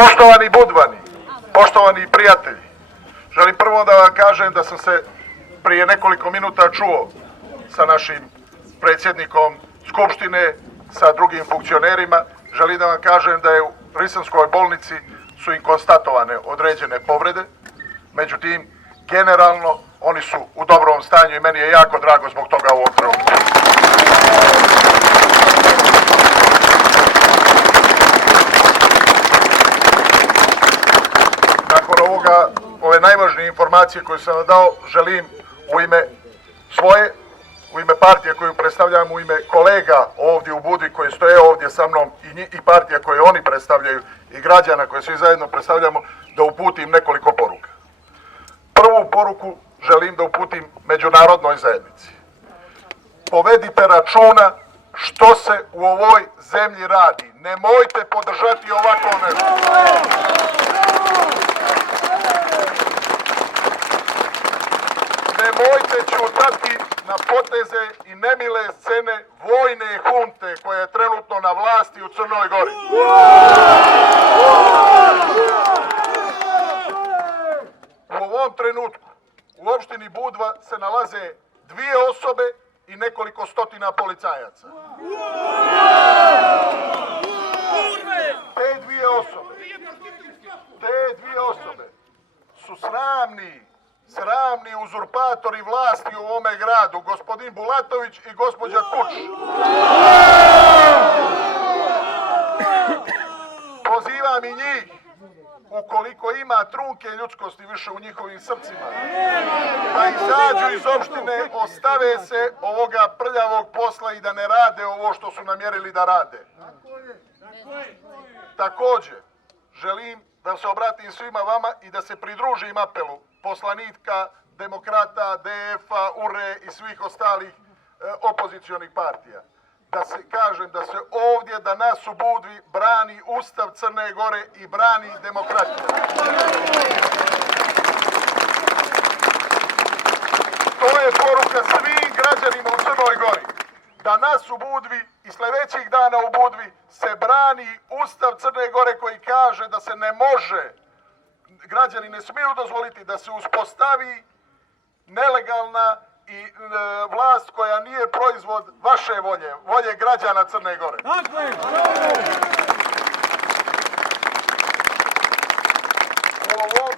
Poštovani Budvani, poštovani prijatelji, želim prvo da vam kažem da sam se prije nekoliko minuta čuo sa našim predsjednikom Skupštine, sa drugim funkcionerima. Želim da vam kažem da je u Risanskoj bolnici su im konstatovane određene povrede, međutim, generalno oni su u dobrom stanju i meni je jako drago zbog toga u ovom trenutku. Nakon ove najvažnije informacije koje sam vam dao, želim u ime svoje, u ime partije koju predstavljam, u ime kolega ovdje u Budvi koji stoje ovdje sa mnom i partija koje oni predstavljaju i građana koje svi zajedno predstavljamo, da uputim nekoliko poruka. Prvu poruku želim da uputim međunarodnoj zajednici. Povedite računa što se u ovoj zemlji radi. Nemojte podržati ovako nešto. Nemojte ćutati na poteze i nemile scene vojne hunte koja je trenutno na vlasti u Crnoj Gori. U ovom trenutku u opštini Budva se nalaze 2 osobe i nekoliko stotina policajaca. Te dvije osobe su sramni uzurpatori vlasti u ovome gradu, gospodin Bulatović i gospođa Kuč. Pozivam i njih, ukoliko ima trunke ljudskosti više u njihovim srcima, da izađu iz opštine, ostave se ovoga prljavog posla i da ne rade ovo što su namjerili da rade. Također, želim da se obratim svima vama i da se pridružim apelu poslanika, demokrata, DF-a, URE i svih ostalih opozicionih partija. Da se kažem da se ovdje danas u Budvi brani Ustav Crne Gore i brani demokratija. To je poruka svim građanima u Crnoj Gori. Danas u Budvi i sljedećih dana u Budvi se brani Ustav Crne Gore koji kaže da se ne može, građani ne smiju dozvoliti da se uspostavi nelegalna i vlast koja nije proizvod vaše volje, volje građana Crne Gore. U ovom